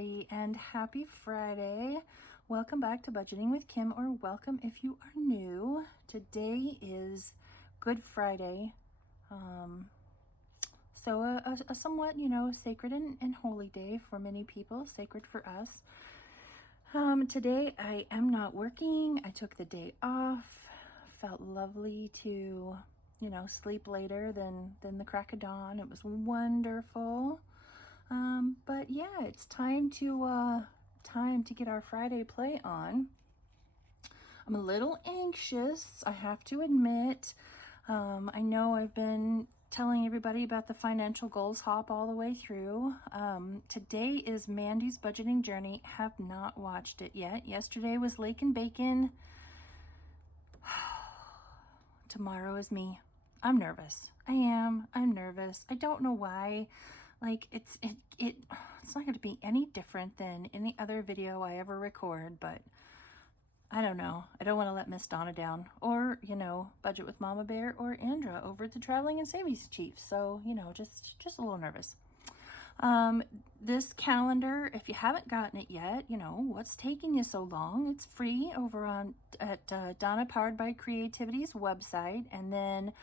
everybody, and happy Friday. Welcome back to Budgeting with Kim, or welcome if you are new. Today is Good Friday, so a somewhat, sacred and holy day for many people, sacred for us. Today I am not working. I took the day off. Felt lovely to, sleep later than the crack of dawn. It was wonderful. But yeah, it's time to get our Friday play on. I'm a little anxious, I have to admit. I know I've been telling everybody about the financial goals hop all the way through. Today is Mandy's budgeting journey. Have not watched it yet. Yesterday was Lake and Bacon. Tomorrow is me. I'm nervous. I'm nervous. I don't know why. Like it's not going to be any different than any other video I ever record, but I don't know. I don't want to let Miss Donna down, or Budget with Mama Bear or Andra over at the Traveling and Savings Chief. So just a little nervous. This calendar, if you haven't gotten it yet, what's taking you so long? It's free over at Donna Powered by Creativity's website, and then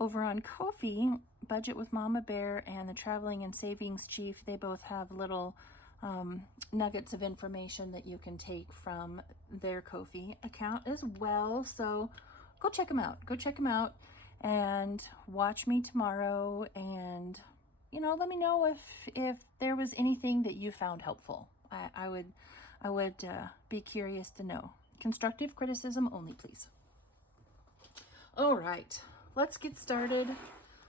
over on Ko-fi, Budget with Mama Bear and the Traveling and Savings Chief, they both have little nuggets of information that you can take from their Ko-fi account as well. So go check them out. Go check them out and watch me tomorrow, and let me know if there was anything that you found helpful. I would be curious to know. Constructive criticism only, please. All right, let's get started.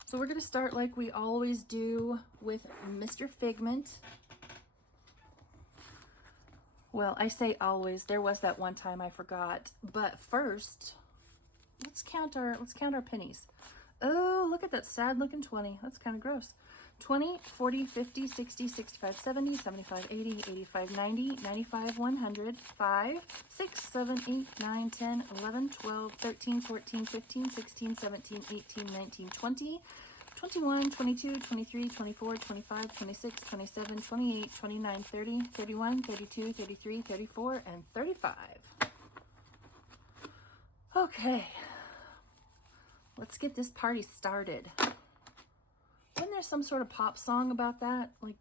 So we're going to start like we always do with Mr. Figment. Well, I say always. There was that one time I forgot. But first, let's count our pennies. Oh, look at that sad looking 20. That's kind of gross. 20, 40, 50, 60, 65, 70, 75, 80, 85, 90, 95, 100, 5, 6, 7, 8, 9, 10, 11, 12, 13, 14, 15, 16, 17, 18, 19, 20, 21, 22, 23, 24, 25, 26, 27, 28, 29, 30, 31, 32, 33, 34, and 35. Okay, let's get this party started. Wasn't there some sort of pop song about that, like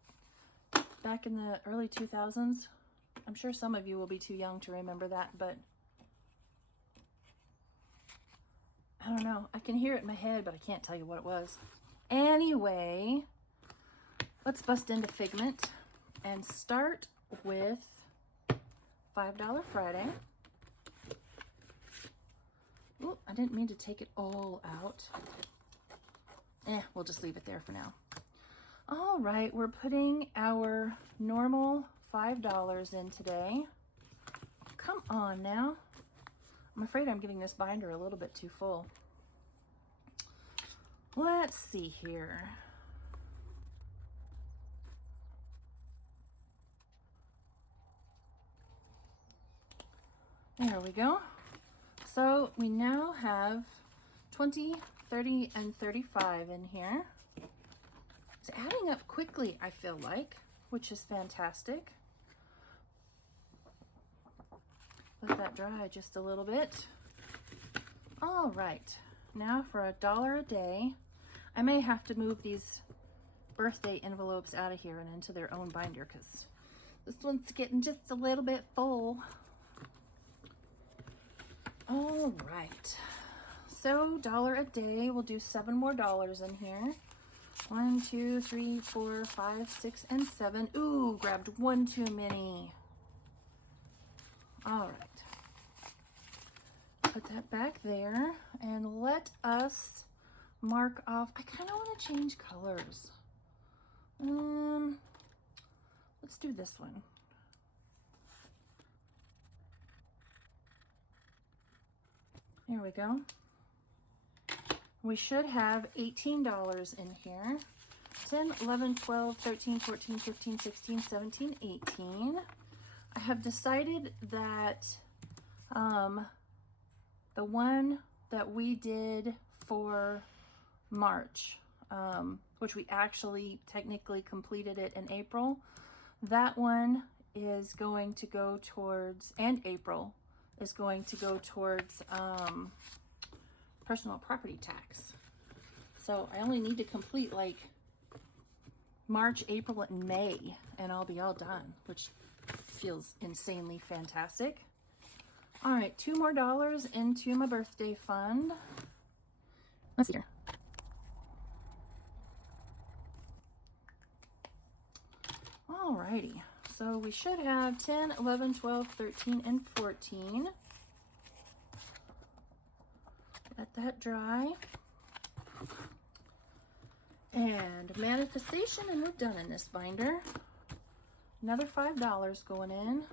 back in the early 2000s? I'm sure some of you will be too young to remember that, but I don't know. I can hear it in my head, but I can't tell you what it was. Anyway, let's bust into Figment and start with $5 Friday. Ooh, I didn't mean to take it all out. We'll just leave it there for now. All right, we're putting our normal $5 in today. Come on now. I'm afraid I'm getting this binder a little bit too full. Let's see here. There we go. So we now have 20, 30, and 35 in here. It's adding up quickly, I feel like, which is fantastic. Let that dry just a little bit. All right, now for $1 a day. I may have to move these birthday envelopes out of here and into their own binder, because this one's getting just a little bit full. All right, so $1 a day, we'll do 7 more dollars in here. 1, 2, 3, 4, 5, 6, and 7. Ooh, grabbed one too many. All right, put that back there and let us mark off. I kind of want to change colors. Let's do this one. There we go. We should have $18 in here. 10, 11, 12, 13, 14, 15, 16, 17, 18. I have decided that the one that we did for March, which we actually technically completed it in April, that one is going to go towards, and April is going to go towards personal property tax. So I only need to complete like March, April, and May, and I'll be all done, which feels insanely fantastic. All right, $2 more into my birthday fund. Let's see here. Alrighty, so we should have 10, 11, 12, 13, and 14. Let that dry. And manifestation, and we're done in this binder. Another $5 going in.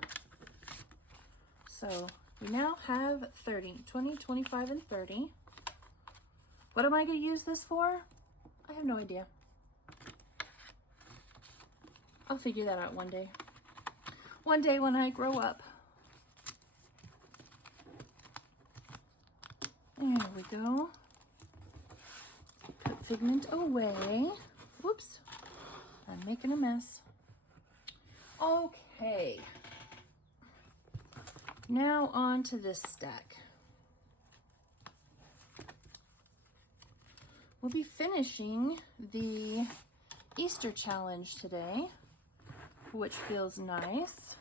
So we now have 30, 20, 25, and 30. What am I going to use this for? I have no idea. I'll figure that out one day. One day when I grow up. There we go. Put figment away. Whoops. I'm making a mess. Okay. Now on to this stack. We'll be finishing the Easter challenge today, which feels nice.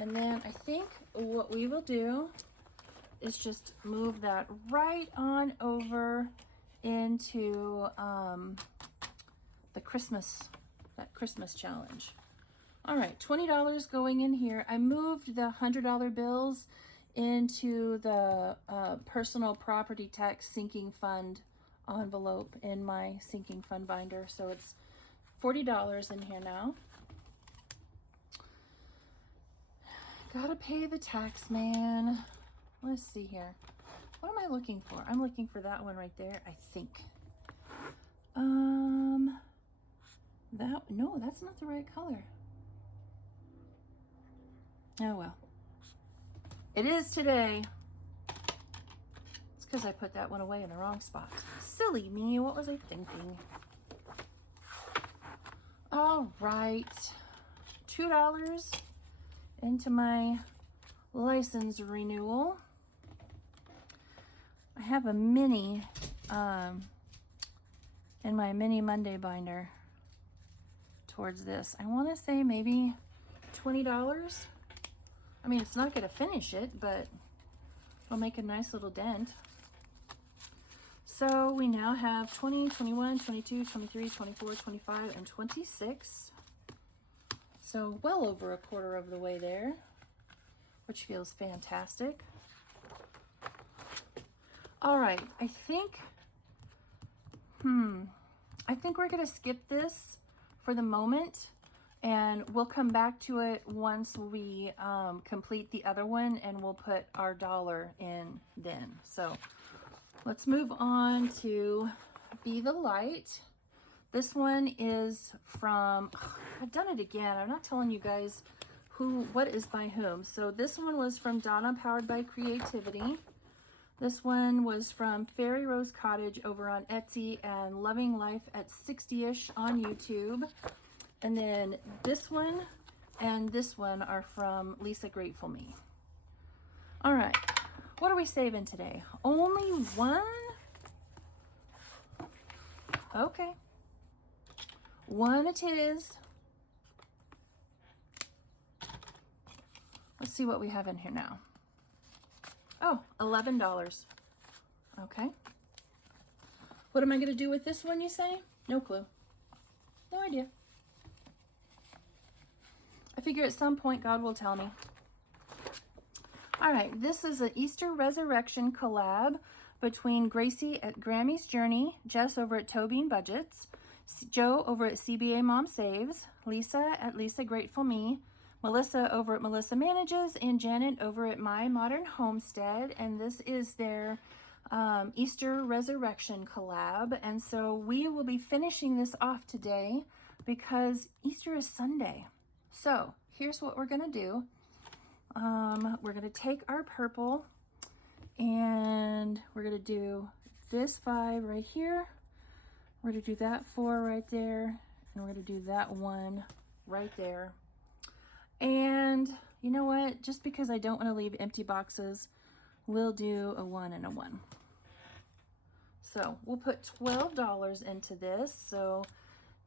And then I think what we will do is just move that right on over into the Christmas challenge. All right, $20 going in here. I moved the $100 bills into the personal property tax sinking fund envelope in my sinking fund binder. So it's $40 in here now. Gotta pay the tax man. Let's see here. What am I looking for? I'm looking for that one right there, I think. No, that's not the right color. Oh well. It is today. It's because I put that one away in the wrong spot. Silly me, what was I thinking? All right. $2 into my license renewal. I have a mini in my mini Monday binder towards this. I want to say maybe $20. I mean, it's not going to finish it, but it'll make a nice little dent. So we now have 20, 21, 22, 23, 24, 25, and 26. So well over a quarter of the way there, which feels fantastic. All right, I think we're gonna skip this for the moment, and we'll come back to it once we complete the other one, and we'll put our dollar in then. So let's move on to Be the Light. This one is from, I've done it again. I'm not telling you guys what is by whom. So this one was from Donna, Powered by Creativity. This one was from Fairy Rose Cottage over on Etsy and Loving Life at 60ish on YouTube. And then this one and this one are from Lisa Grateful Me. All right, what are we saving today? Only one? Okay. One it is. Let's see what we have in here now. Oh, $11. Okay. What am I going to do with this one, you say? No clue. No idea. I figure at some point God will tell me. All right, this is an Easter Resurrection collab between Gracie at Grammy's Journey, Jess over at Tobin Budgets, Joe over at CBA Mom Saves, Lisa at Lisa Grateful Me, Melissa over at Melissa Manages, and Janet over at My Modern Homestead. And this is their Easter Resurrection collab. And so we will be finishing this off today because Easter is Sunday. So here's what we're gonna do. We're gonna take our purple and we're gonna do this 5 right here. We're gonna do that 4 right there, and we're gonna do that 1 right there. And you know what? Just because I don't want to leave empty boxes, we'll do a 1 and a 1. So we'll put $12 into this. So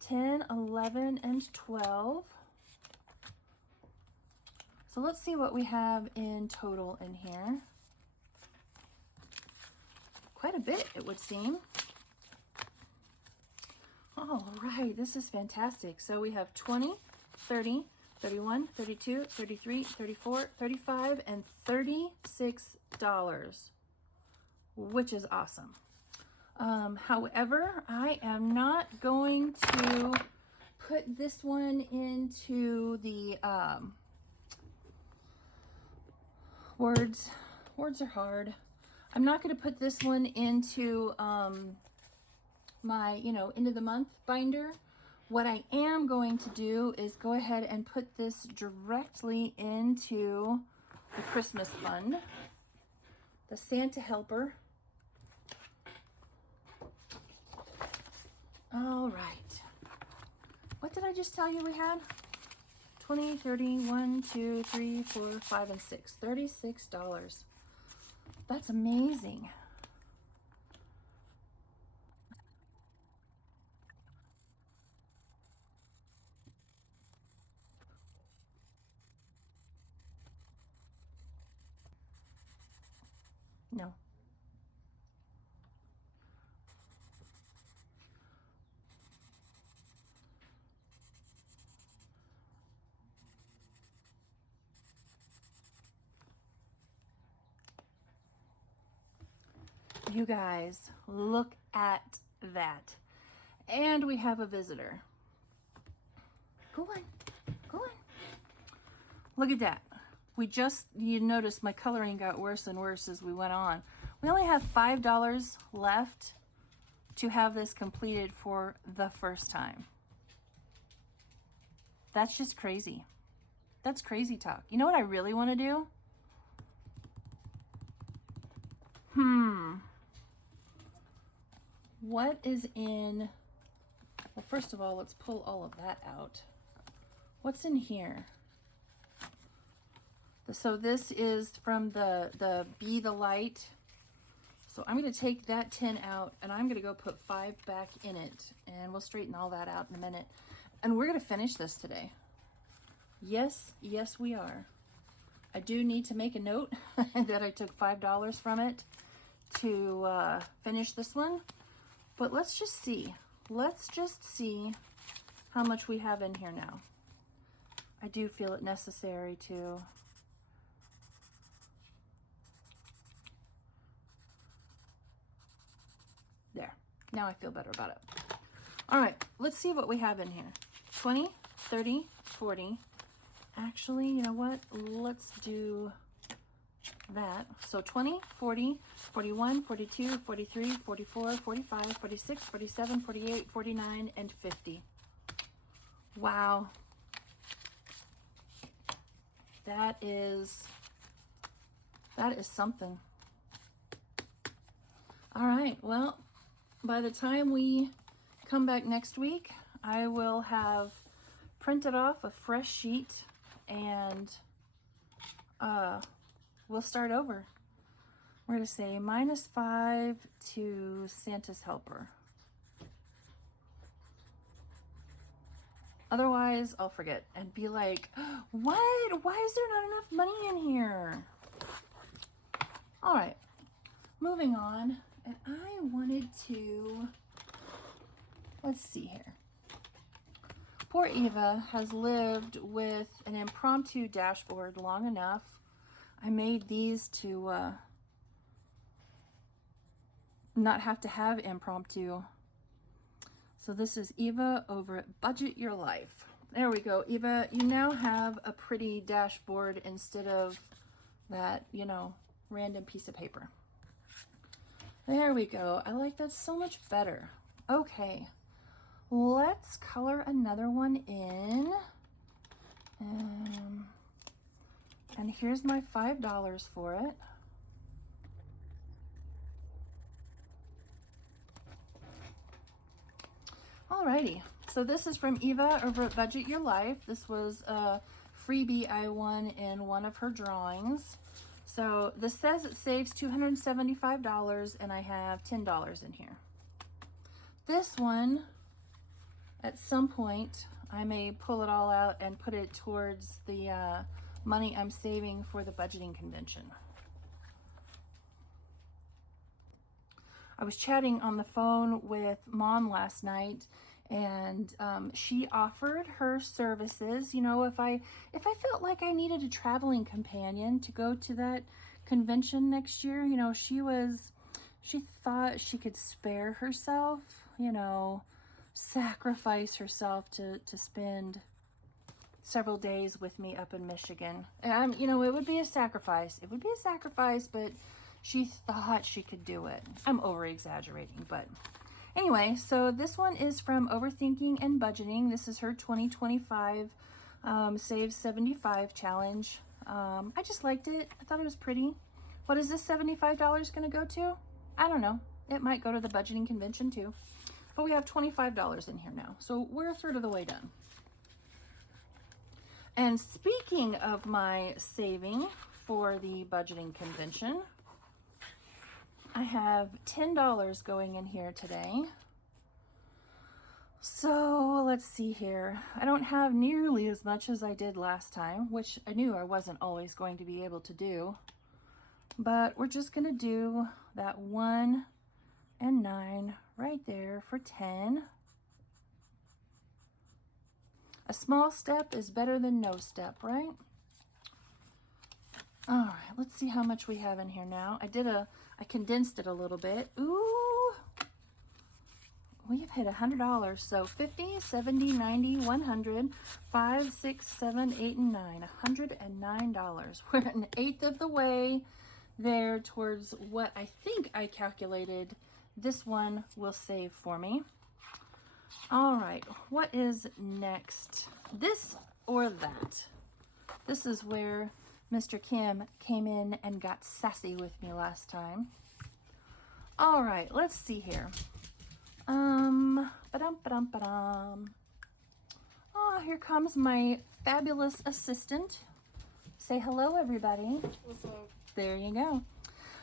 10, 11, and 12. So let's see what we have in total in here. Quite a bit, it would seem. All right, this is fantastic. So we have 20, 30, 31, 32, 33, 34, 35, and $36, which is awesome. However, I am not going to put this one into the words. Words are hard. I'm not going to put this one into my, end of the month binder. What I am going to do is go ahead and put this directly into the Christmas fund, the Santa helper. All right. What did I just tell you we had? 20, 30, 1, 2, 3, 4, 5, and 6. $36. That's amazing. No. You guys, look at that. And we have a visitor. Go on. Go on. Look at that. You noticed my coloring got worse and worse as we went on. We only have $5 left to have this completed for the first time. That's just crazy. That's crazy talk. You know what I really want to do? What is in... Well, first of all, let's pull all of that out. What's in here? So this is from the Be the Light. So I'm going to take that 10 out, and I'm going to go put 5 back in it, and we'll straighten all that out in a minute. And we're going to finish this today. Yes, yes, we are. I do need to make a note that I took $5 from it to finish this one. But let's just see. Let's just see how much we have in here now. I do feel it necessary to... There. Now I feel better about it. All right, let's see what we have in here. 20, 30, 40. Actually, you know what? Let's do that. So 20, 40, 41, 42, 43, 44, 45, 46, 47, 48, 49, and 50. Wow. That is something. All right, well, by the time we come back next week, I will have printed off a fresh sheet, and we'll start over. We're going to say -5 to Santa's helper. Otherwise, I'll forget and be like, what? Why is there not enough money in here? All right, moving on. And I wanted to, let's see here. Poor Eva has lived with an impromptu dashboard long enough. I made these to not have to have impromptu. So this is Eva over at Budget Your Life. There we go. Eva, you now have a pretty dashboard instead of that, random piece of paper. There we go. I like that so much better. Okay, let's color another one in. And here's my $5 for it. Alrighty, so this is from Eva over at Budget Your Life. This was freebie I won in one of her drawings. So this says it saves $275 and I have $10 in here. This one, at some point, I may pull it all out and put it towards the money I'm saving for the budgeting convention. I was chatting on the phone with Mom last night, and she offered her services. You know, if I felt like I needed a traveling companion to go to that convention next year, you know, she thought she could spare herself, you know, sacrifice herself to spend several days with me up in Michigan. And you know, it would be a sacrifice. It would be a sacrifice, but she thought she could do it. I'm over exaggerating, but anyway, so this one is from Overthinking and Budgeting. This is her 2025 Save 75 challenge. I just liked it. I thought it was pretty. What is this $75 going to go to? I don't know. It might go to the budgeting convention too. But we have $25 in here now. So we're a third of the way done. And speaking of my saving for the budgeting convention, I have $10 going in here today. So let's see here. I don't have nearly as much as I did last time, which I knew I wasn't always going to be able to do. But we're just going to do that 1 and 9 right there for 10. A small step is better than no step, right? All right, let's see how much we have in here now. I condensed it a little bit. Ooh, we have hit $100. So 50, 70, 90, 100, 5, 6, 7, 8, and 9. $109. We're an eighth of the way there towards what I think I calculated this one will save for me. All right, what is next? This or that? This is where Mr. Kim came in and got sassy with me last time. All right, let's see here. Ba-dum. Oh, here comes my fabulous assistant. Say hello, everybody. What's up? There you go.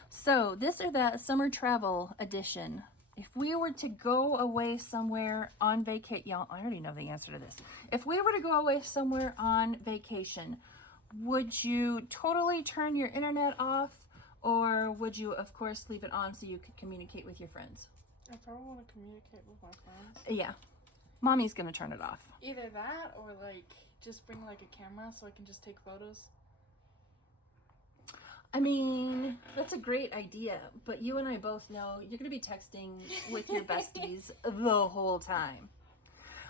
So this or that summer travel edition. If we were to go away somewhere on vacation, y'all, I already know the answer to this. If we were to go away somewhere on vacation, would you totally turn your internet off, or would you, of course, leave it on so you could communicate with your friends? I probably want to communicate with my friends. Yeah. Mommy's going to turn it off. Either that or, like, just bring, like, a camera so I can just take photos. I mean, that's a great idea, but you and I both know you're going to be texting with your besties the whole time.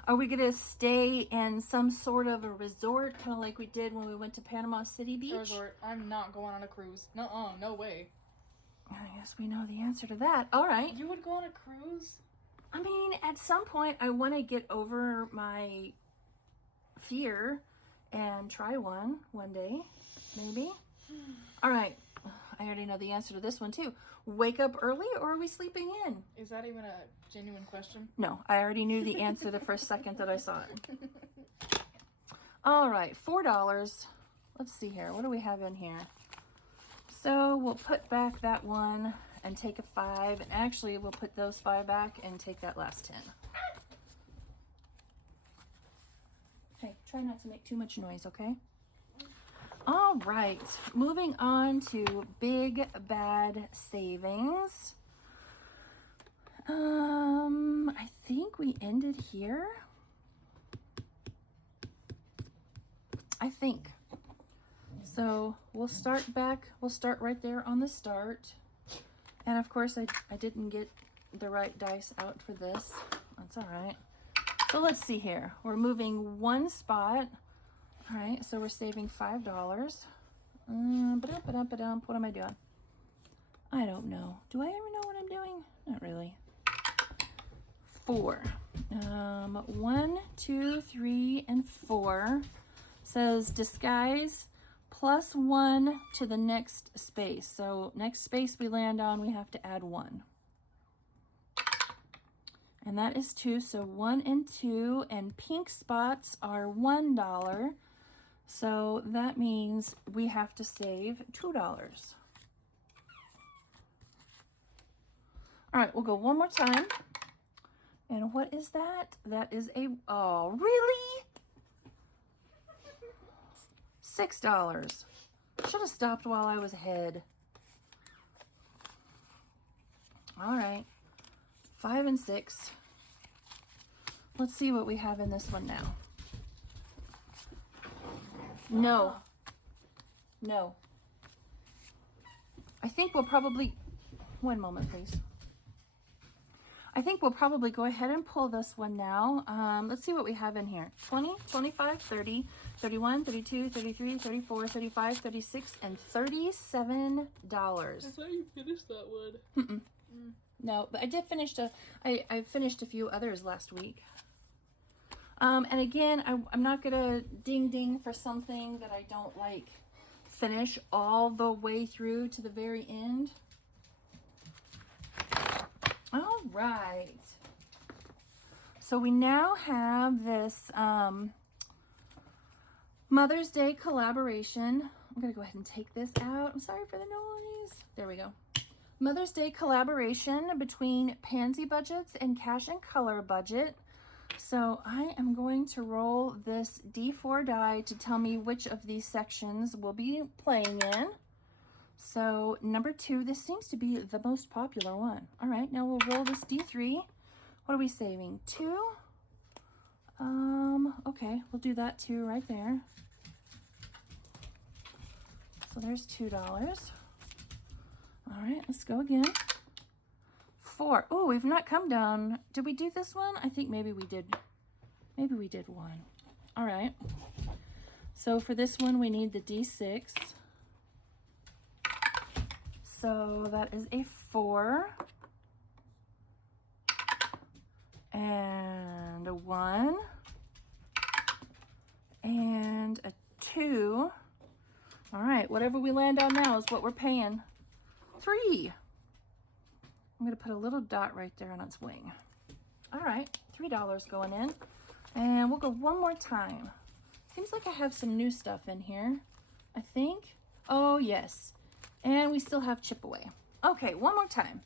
Are we going to stay in some sort of a resort, kind of like we did when we went to Panama City Beach? A resort. I'm not going on a cruise. Nuh-uh, no way. I guess we know the answer to that. All right. You would go on a cruise? I mean, at some point, I want to get over my fear and try one day, maybe. All right. I already know the answer to this one, too. Wake up early, or are we sleeping in? Is that even a genuine question? No, I already knew the answer the first second that I saw it. All right, $4. Let's see here. What do we have in here? So we'll put back that one and take a 5. And actually, we'll put those 5 back and take that last 10. Okay, try not to make too much noise, okay? All right, moving on to big bad savings. I think we ended here. I think. So we'll start back. We'll start right there on the start. And of course, I didn't get the right dice out for this. That's all right. So let's see here. We're moving one spot. All right, so we're saving $5. What am I doing? I don't know. Do I ever know what I'm doing? Not really. 4. 1, 2, 3, and 4 says disguise +1 to the next space. So next space we land on, we have to add 1. And that is 2. So 1 and 2, and pink spots are $1. So that means we have to save $2. All right, we'll go one more time. And what is that? That is a, oh, really? $6. Should have stopped while I was ahead. All right, 5 and 6. Let's see what we have in this one now. No. No. I think we'll probably, one moment, please. I think we'll probably go ahead and pull this one now. Let's see what we have in here. 20, 25, 30, 31, 32, 33, 34, 35, 36, and $37. I thought you finished that one. No, but I did finish I finished a few others last week. And again, I'm not gonna ding ding for something that I don't like finish all the way through to the very end. All right. So we now have this Mother's Day collaboration. I'm gonna go ahead and take this out. I'm sorry for the noise. There we go. Mother's Day collaboration between Pansy Budgets and Cash and Color Budget. So I am going to roll this D4 die to tell me which of these sections we'll be playing in. So number 2, this seems to be the most popular one. All right, now we'll roll this D3. What are we saving? 2? Okay, we'll do that too right there. So there's $2. All right, let's go again. 4. Oh, we've not come down. Did we do this one? I think maybe we did. Maybe we did 1. All right. So for this one, we need the D6. So that is a 4. And a 1. And a 2. All right, whatever we land on now is what we're paying. 3. I'm going to put a little dot right there on its wing. All right, $3 going in. And we'll go one more time. Seems like I have some new stuff in here, I think. Oh, yes. And we still have chip away. Okay, one more time.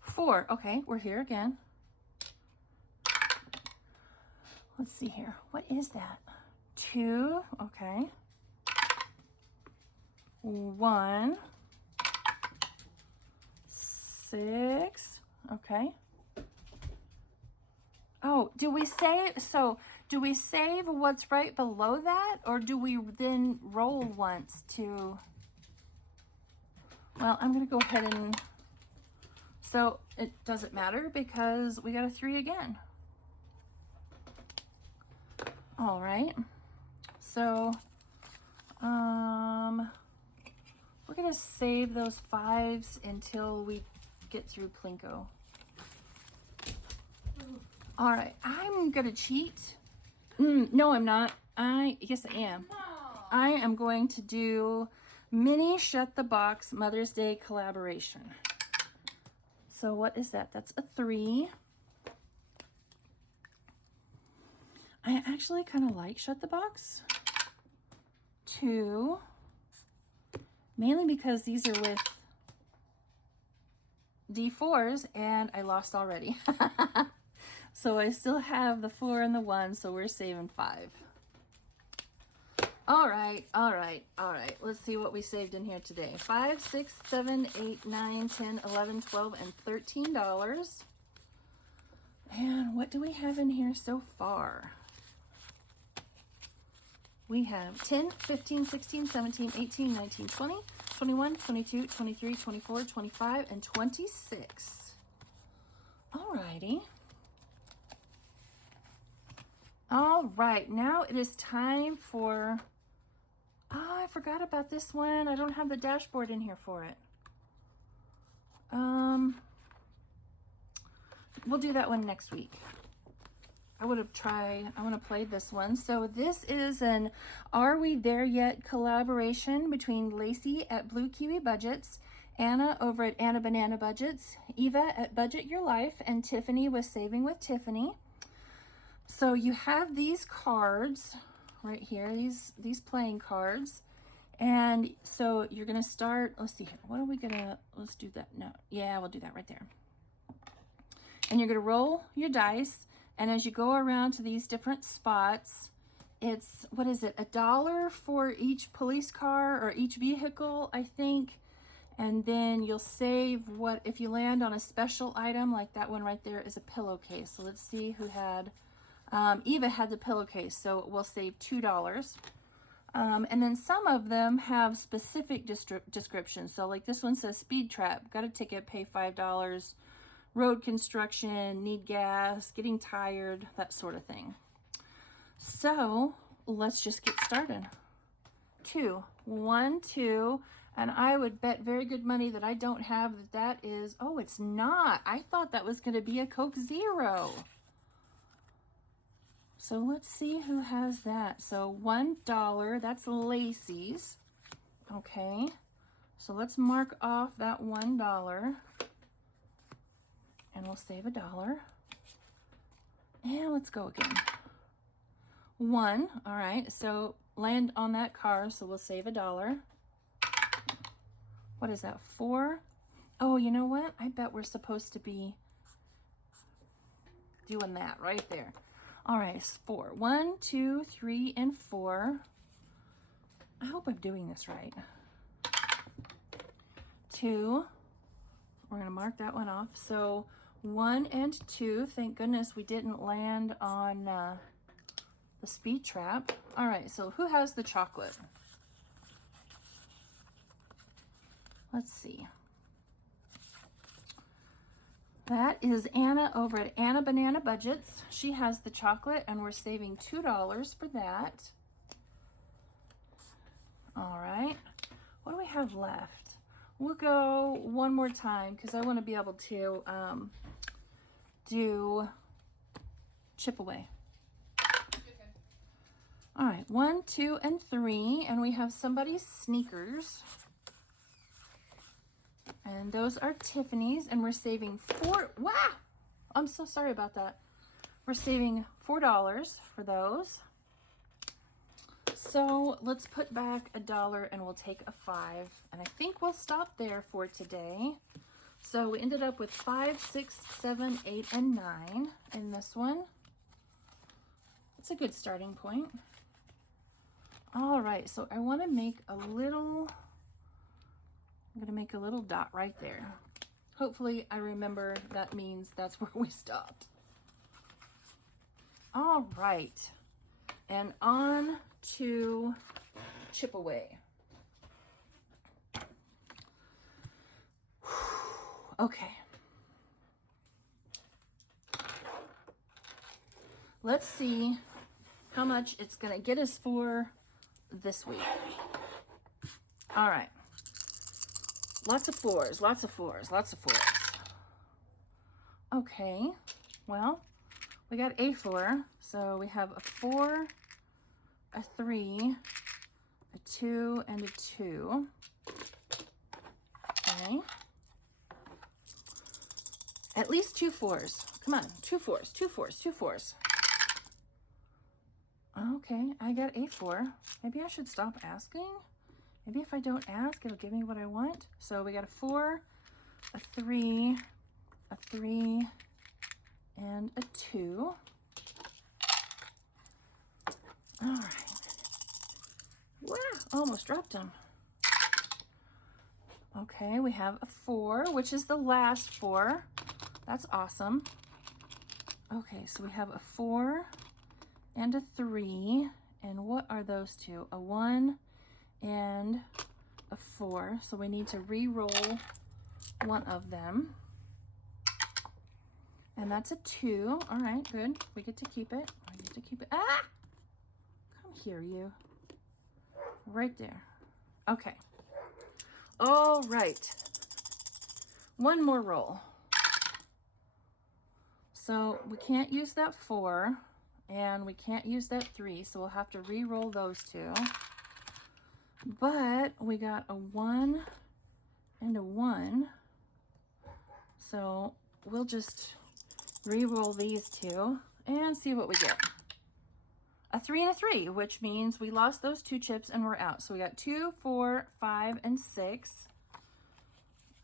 4. Okay, we're here again. Let's see here. What is that? 2. Okay. 1. 6. Okay. Oh, do we save? So do we save what's right below that, or do we then roll once to? Well, I'm going to go ahead and. So it doesn't matter because we got a 3 again. All right. So we're going to save those 5s until we get through Plinko. All right, I'm going to cheat. No, I'm not. Yes, I am. I am going to do mini Shut the Box Mother's Day collaboration. So what is that? That's a 3. I actually kind of like Shut the Box. 2. Mainly because these are with D4s and I lost already. So I still have the 4 and the 1, so we're saving 5. All right. Let's see what we saved in here today. 5, 6, 7, 8, 9, 10, 11, 12, and $13. And what do we have in here so far? We have 10, 15, 16, 17, 18, 19, 20, 21, 22, 23, 24, 25, and 26. All righty. All right, now it is time for, I forgot about this one. I don't have the dashboard in here for it. We'll do that one next week. I want to play this one. So this is an Are We There Yet collaboration between Lacey at Blue Kiwi Budgets, Anna over at Anna Banana Budgets, Eva at Budget Your Life, and Tiffany with Saving with Tiffany. So you have these cards right here, these playing cards. And so you're going to start, let's see, what are we going to, let's do that. No, yeah, we'll do that right there. And you're going to roll your dice. And as you go around to these different spots, it's, what is it, $1 for each police car or each vehicle, I think. And then you'll save what, if you land on a special item, like that one right there is a pillowcase. So let's see who had, Eva had the pillowcase, so we'll save $2. And then some of them have specific descriptions. So like this one says speed trap, got a ticket, pay $5, road construction, need gas, getting tired, that sort of thing. So let's just get started. 2, 1, 2, and I would bet very good money that I don't have that is, oh, it's not. I thought that was going to be a Coke Zero. So let's see who has that. So $1, that's Lacey's. Okay, so let's mark off that $1 and we'll save $1. And let's go again. 1, all right, so land on that car, so we'll save $1. What is that, 4? Oh, you know what? I bet we're supposed to be doing that right there. All right, it's 4. 1, 2, 3, and 4. I hope I'm doing this right. 2. We're going to mark that one off. So 1 and 2. Thank goodness we didn't land on the speed trap. All right, so who has the chocolate? Let's see. That is Anna over at Anna Banana Budgets. She has the chocolate and we're saving $2 for that. All right, what do we have left? We'll go one more time because I want to be able to do chip away. All right, 1, 2, and 3, and we have somebody's sneakers. And those are Tiffany's, and we're saving wow! I'm so sorry about that. We're saving $4 for those. So let's put back $1 and we'll take a 5. And I think we'll stop there for today. So we ended up with 5, 6, 7, 8, and 9 in this one. It's a good starting point. All right, so I want to make a little, I'm going to make a little dot right there. Hopefully I remember that means that's where we stopped. All right, and on to chip away. Okay. Let's see how much it's going to get us for this week. All right. Lots of 4s, lots of 4s, lots of 4s. Okay, well, we got a 4, so we have a 4, a 3, a 2, and a 2. Okay. At least 2 4s. Come on, 2 4s, 2 4s, 2 4s. Okay, I got a 4. Maybe I should stop asking. Maybe if I don't ask, it'll give me what I want. So we got a 4, a 3, a 3, and a 2. All right. Wow, almost dropped them. Okay, we have a 4, which is the last 4. That's awesome. Okay, so we have a 4 and a 3. And what are those two? A 1 and a 4. So we need to re-roll one of them. And that's a 2. All right, good. We get to keep it. I get to keep it. Ah! Come here, you. Right there. Okay. All right. One more roll. So we can't use that 4 and we can't use that 3, so we'll have to re-roll those two. But we got a 1 and a 1, so we'll just re-roll these two and see what we get. A 3 and a 3, which means we lost those 2 chips and we're out. So we got 2, 4, 5, and 6.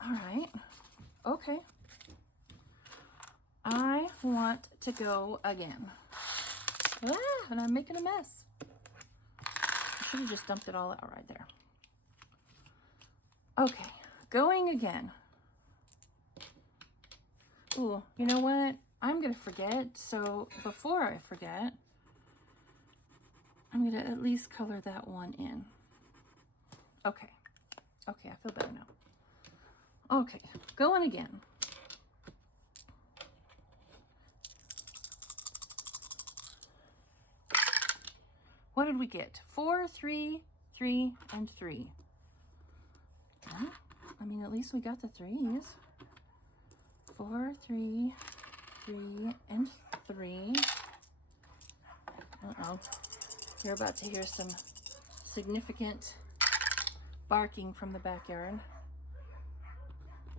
All right. Okay. I want to go again. Ah, and I'm making a mess. I should have just dumped it all out right there. Okay, going again. Ooh, you know what? I'm gonna forget, so before I forget, I'm gonna at least color that one in. Okay, okay, I feel better now. Okay, going again. What did we get? 4, 3, 3, and 3. Huh? I mean, at least we got the 3s. 4, 3, 3, and 3. Uh-oh. You're about to hear some significant barking from the backyard.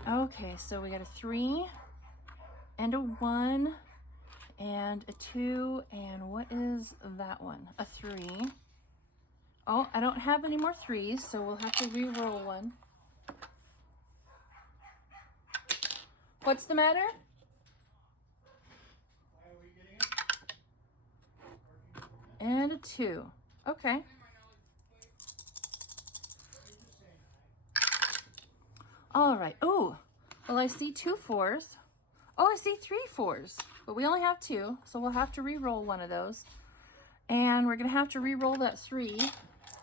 Okay, so we got a 3 and a 1 and a 2, and what is that one? A 3. Oh, I don't have any more 3s, so we'll have to re-roll one. What's the matter? And a 2. Okay. All right. Oh, well, I see 2 4s. Oh, I see 3 4s, but we only have 2, so we'll have to re-roll one of those. And we're going to have to re-roll that 3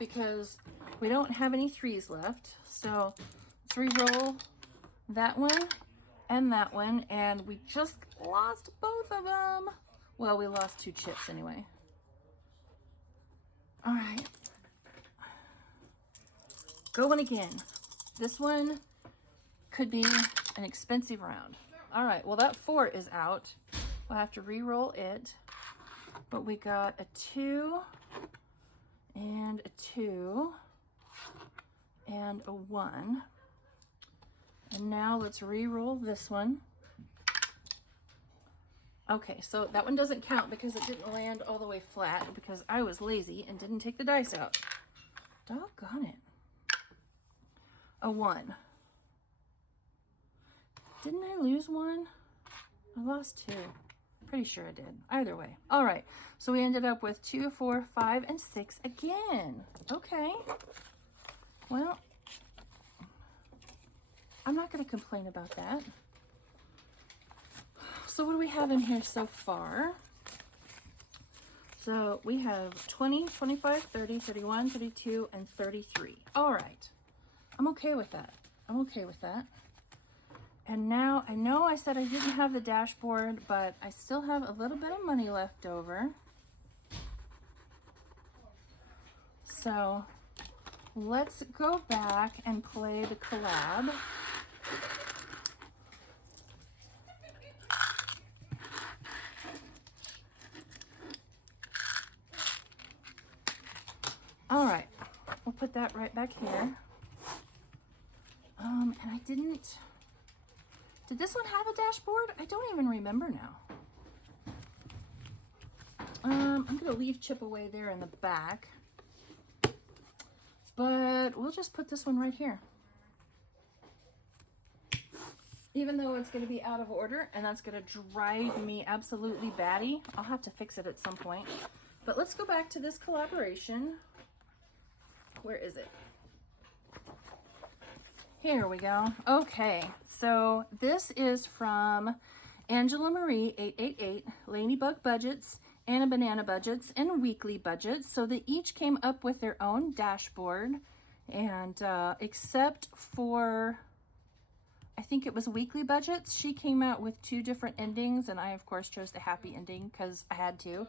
because we don't have any 3s left. So let's re-roll that one and that one, and we just lost both of them. Well, we lost 2 chips anyway. All right. Going again. This one could be an expensive round. All right, well, that 4 is out. We'll have to re-roll it. But we got a 2 and a 2 and a 1. And now let's re-roll this one. Okay, so that one doesn't count because it didn't land all the way flat because I was lazy and didn't take the dice out. Doggone it. A 1. Didn't I lose 1? I lost 2. Pretty sure I did. Either way. All right, so we ended up with 2, 4, 5, and 6 again. Okay. Well, I'm not going to complain about that. So what do we have in here so far? So we have 20, 25, 30, 31, 32, and 33. All right. I'm okay with that. I'm okay with that. And now, I know I said I didn't have the dashboard, but I still have a little bit of money left over. So let's go back and play the collab. All right, we'll put that right back here. And I didn't, did this one have a dashboard? I don't even remember now. I'm gonna leave chip away there in the back, but we'll just put this one right here. Even though it's gonna be out of order and that's gonna drive me absolutely batty, I'll have to fix it at some point. But let's go back to this collaboration. Where is it? Here we go. Okay, so this is from Angela Marie 888, Ladybug Budgets, Anna Banana Budgets, and Weekly Budgets. So they each came up with their own dashboard, and except for, I think it was Weekly Budgets, she came out with 2 different endings, and I of course chose the happy ending because I had to.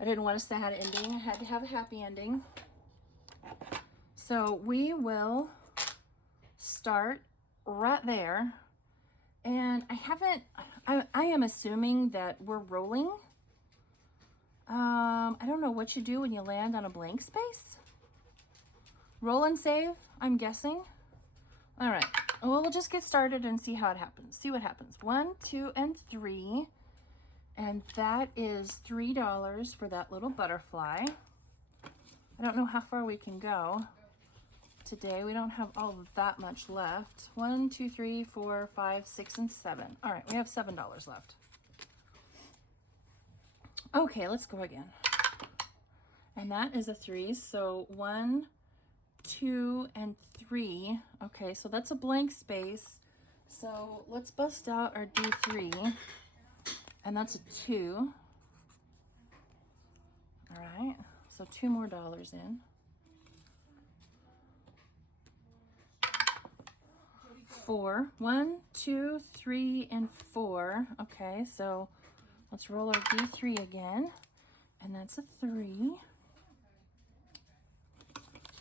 I didn't want a sad ending. I had to have a happy ending. So we will start right there. And I am assuming that we're rolling. I don't know what you do when you land on a blank space. Roll and save, I'm guessing. All right, well, we'll just get started and see how it happens. See what happens. 1, 2, and 3. And that is $3 for that little butterfly. I don't know how far we can go today. We don't have all of that much left. 1, 2, 3, 4, 5, 6, and 7. All right, we have $7 left. Okay, let's go again. And that is a 3. So 1, 2, and 3. Okay, so that's a blank space. So let's bust out our D3. And that's a 2. All right, so $2 more in. 4. 1, 2, 3, and 4. Okay, so let's roll our D3 again. And that's a 3.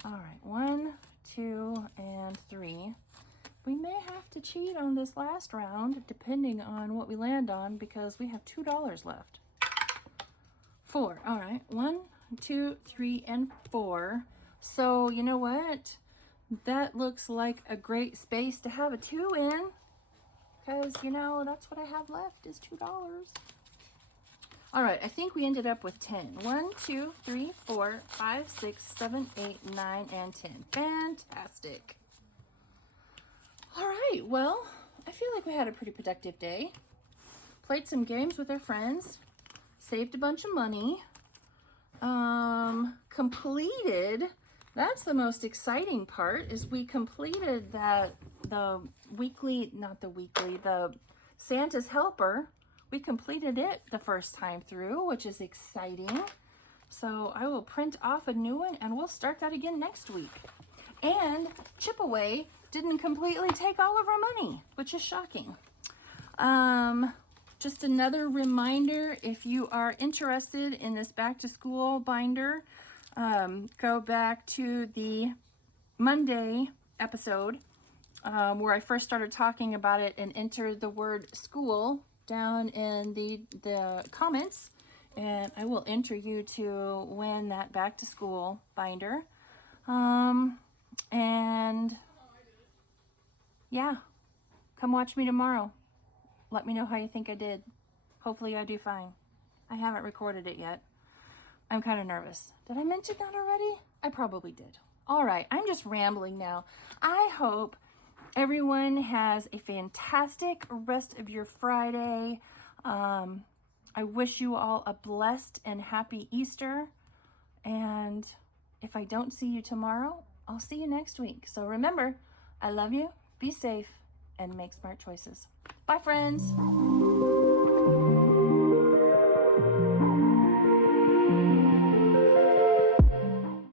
All right, 1, 2, and 3. We may have to cheat on this last round depending on what we land on because we have $2 left. 4. All right, 1, 2, 3, and 4. So you know what? That looks like a great space to have a 2 in because, you know, that's what I have left is $2. All right, I think we ended up with 10. 1, 2, 3, 4, 5, 6, 7, 8, 9, and 10. Fantastic. All right, well, I feel like we had a pretty productive day. Played some games with our friends, saved a bunch of money, completed, that's the most exciting part, is we completed the Santa's Helper. We completed it the first time through, which is exciting. So I will print off a new one and we'll start that again next week. And Chip Away didn't completely take all of our money, which is shocking. Just another reminder, if you are interested in this back to school binder, go back to the Monday episode where I first started talking about it and enter the word school down in the comments, and I will enter you to win that back to school binder. And yeah, come watch me tomorrow. Let me know how you think I did. Hopefully I do fine. I haven't recorded it yet. I'm kind of nervous. Did I mention that already? I probably did. All right, I'm just rambling now. I hope everyone has a fantastic rest of your Friday. I wish you all a blessed and happy Easter. And if I don't see you tomorrow, I'll see you next week. So remember, I love you, be safe, and make smart choices. Bye, friends.